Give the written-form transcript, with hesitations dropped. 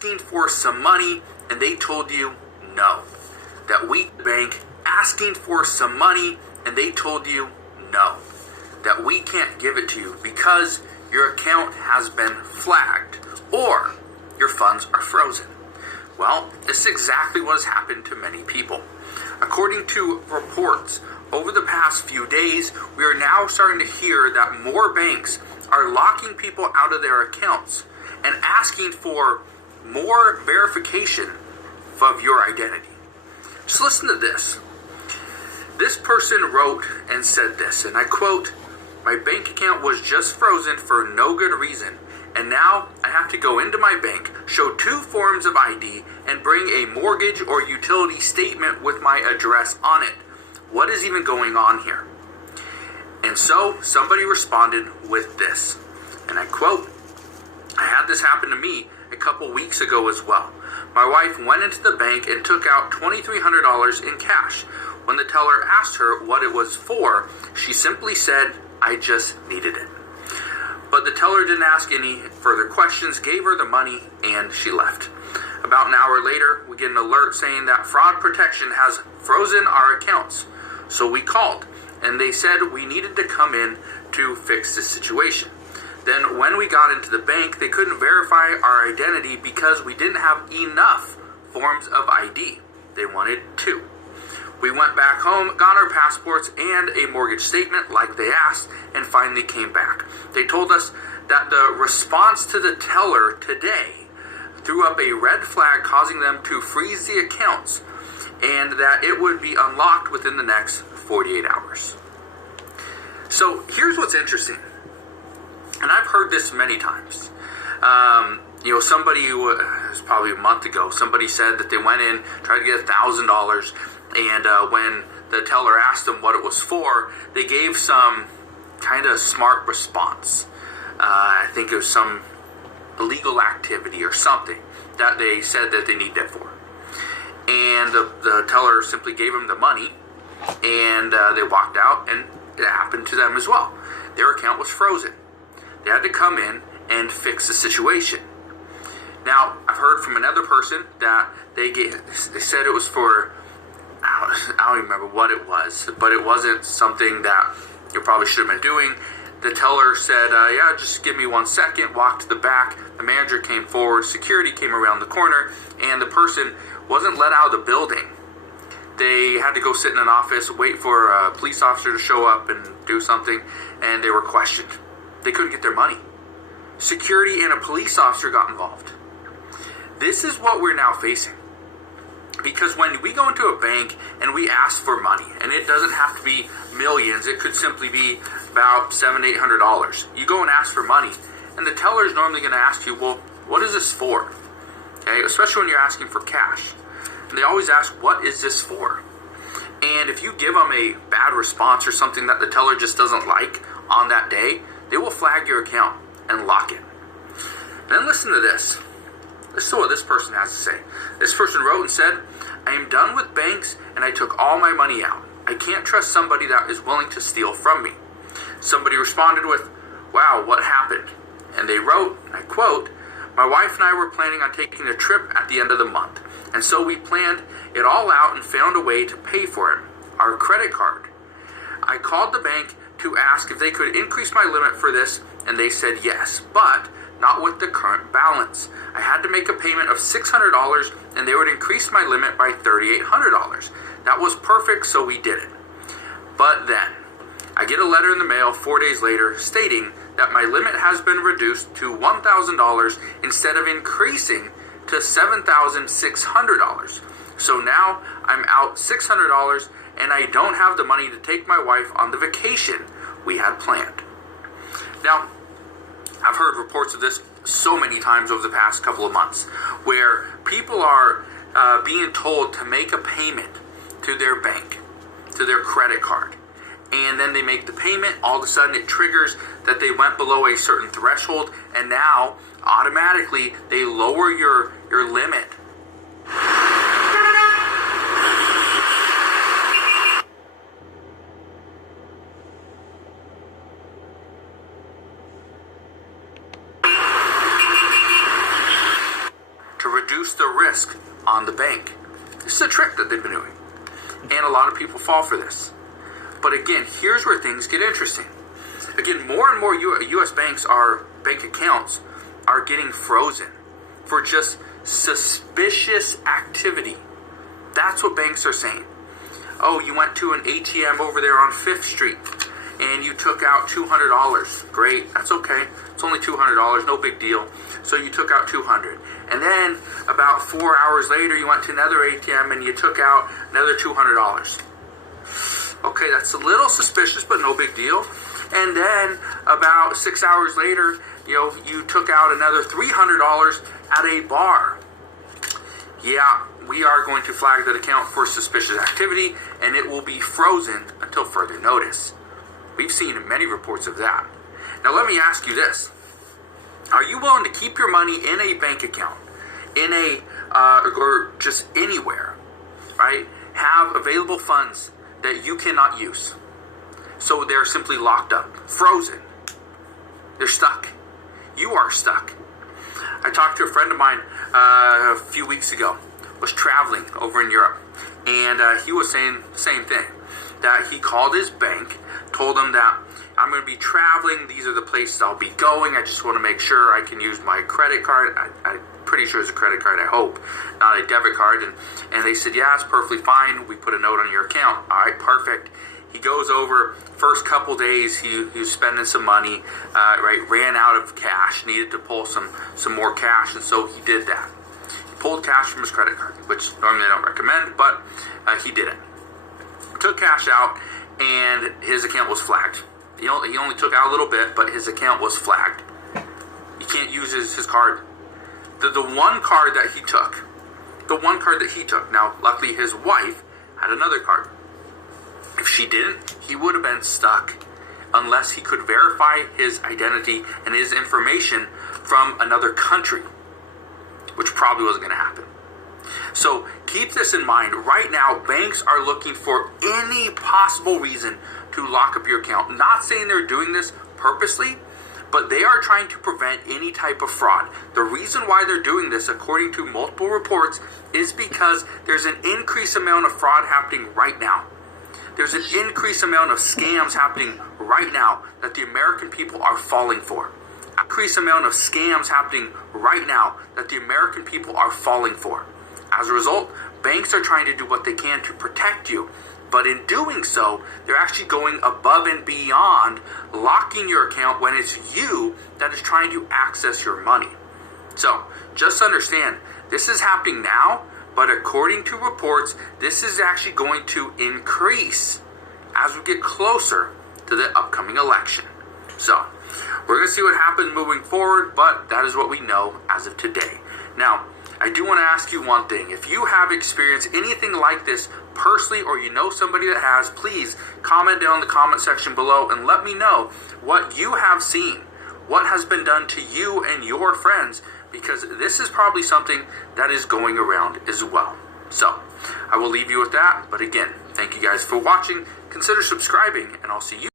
asking for some money and they told you no. That weak bank asking for some money and they told you no. That we can't give it to you because your account has been flagged or your funds are frozen. Well, this is exactly what has happened to many people. According to reports, over the past few days, we are now starting to hear that more banks are locking people out of their accounts and asking for more verification of your identity. Just listen to this. This person wrote and said this, and I quote, "My bank account was just frozen for no good reason, and now I have to go into my bank, show 2 forms of ID, and bring a mortgage or utility statement with my address on it. What is even going on here?" And so somebody responded with this, and I quote, "I had this happen to me a couple weeks ago as well. My wife went into the bank and took out $2,300 in cash. When the teller asked her what it was for, she simply said, 'I just needed it.' But the teller didn't ask any further questions, gave her the money, and she left. About an hour later, we get an alert saying that fraud protection has frozen our accounts. So we called, and they said we needed to come in to fix the situation. Then when we got into the bank, they couldn't verify our identity because we didn't have enough forms of ID. They wanted 2. We went back home, got our passports and a mortgage statement like they asked, and finally came back. They told us that the response to the teller today threw up a red flag causing them to freeze the accounts and that it would be unlocked within the next 48 hours. So here's what's interesting, and I've heard this many times. Somebody, it was probably a month ago, somebody said that they went in, tried to get $1,000, and when the teller asked them what it was for, they gave some kind of smart response. I think it was some illegal activity or something that they said that they need that for. And the teller simply gave them the money, and they walked out, and it happened to them as well. Their account was frozen. They had to come in and fix the situation. Now, I've heard from another person that they said it was for, I don't remember what it was, but it wasn't something that you probably should have been doing. The teller said, yeah, just give me 1 second, walked to the back. The manager came forward, security came around the corner, and the person wasn't let out of the building. They had to go sit in an office, wait for a police officer to show up and do something, and they were questioned. They couldn't get their money. Security and a police officer got involved. This is what we're now facing. Because when we go into a bank and we ask for money, and it doesn't have to be millions, it could simply be about $700, $800. You go and ask for money, and the teller is normally going to ask you, well, what is this for? Okay, especially when you're asking for cash. And they always ask, what is this for? And if you give them a bad response or something that the teller just doesn't like on that day, they will flag your account and lock it. Then listen to this. Listen to what this person has to say. This person wrote and said, I am done with banks and I took all my money out. I can't trust somebody that is willing to steal from me. Somebody responded with, wow, what happened? And they wrote, and I quote, my wife and I were planning on taking a trip at the end of the month. And so we planned it all out and found a way to pay for it, our credit card. I called the bank to ask if they could increase my limit for this, and they said yes, but not with the current balance. I had to make a payment of $600, and they would increase my limit by $3,800. That was perfect, so we did it. But then, I get a letter in the mail 4 days later stating that my limit has been reduced to $1,000 instead of increasing to $7,600. So now I'm out $600 and I don't have the money to take my wife on the vacation we had planned. Now, I've heard reports of this so many times over the past couple of months where people are being told to make a payment to their bank, to their credit card. And then they make the payment, all of a sudden it triggers that they went below a certain threshold, and now automatically they lower your limit. to reduce the risk on the bank. This is a trick that they've been doing. And a lot of people fall for this. But again, here's where things get interesting. Again, more and more U.S. bank accounts are getting frozen for just suspicious activity. That's what banks are saying. Oh, you went to an ATM over there on 5th Street and you took out $200. Great, that's okay. It's only $200, no big deal. So you took out $200. And then about 4 hours later, you went to another ATM and you took out another $200. Okay, that's a little suspicious, but no big deal. And then about 6 hours later, you took out another $300 at a bar. Yeah, we are going to flag that account for suspicious activity, and it will be frozen until further notice. We've seen many reports of that. Now let me ask you this. Are you willing to keep your money in a bank account, or just anywhere, right? Have available funds that you cannot use. So they're simply locked up, frozen. They're stuck. You are stuck. I talked to a friend of mine a few weeks ago, was traveling over in Europe, and he was saying the same thing, that he called his bank, told them that I'm going to be traveling, these are the places I'll be going, I just want to make sure I can use my credit card. I'm pretty sure it's a credit card, I hope, not a debit card. And they said, yeah, it's perfectly fine, we put a note on your account. All right, perfect. He goes over, first couple days, he was spending some money, ran out of cash, needed to pull some more cash, and so he did that. He pulled cash from his credit card, which normally I don't recommend, but he did it. Took cash out, and his account was flagged. He only took out a little bit, but his account was flagged. He can't use his card. The one card that he took, now luckily his wife had another card. If she didn't, he would have been stuck unless he could verify his identity and his information from another country, which probably wasn't going to happen. So keep this in mind. Right now, banks are looking for any possible reason to lock up your account. Not saying they're doing this purposely, but they are trying to prevent any type of fraud. The reason why they're doing this, according to multiple reports, is because there's an increased amount of fraud happening right now. There's an increased amount of scams happening right now that the American people are falling for. Increased amount of scams happening right now that the American people are falling for. As a result, banks are trying to do what they can to protect you. But in doing so, they're actually going above and beyond locking your account when it's you that is trying to access your money. So just understand, this is happening now, but according to reports, this is actually going to increase as we get closer to the upcoming election. So we're going to see what happens moving forward, but that is what we know as of today. Now, I do want to ask you one thing. If you have experienced anything like this personally, or you know somebody that has, please comment down in the comment section below and let me know what you have seen, what has been done to you and your friends, because this is probably something that is going around as well. So I will leave you with that. But again, thank you guys for watching. Consider subscribing, and I'll see you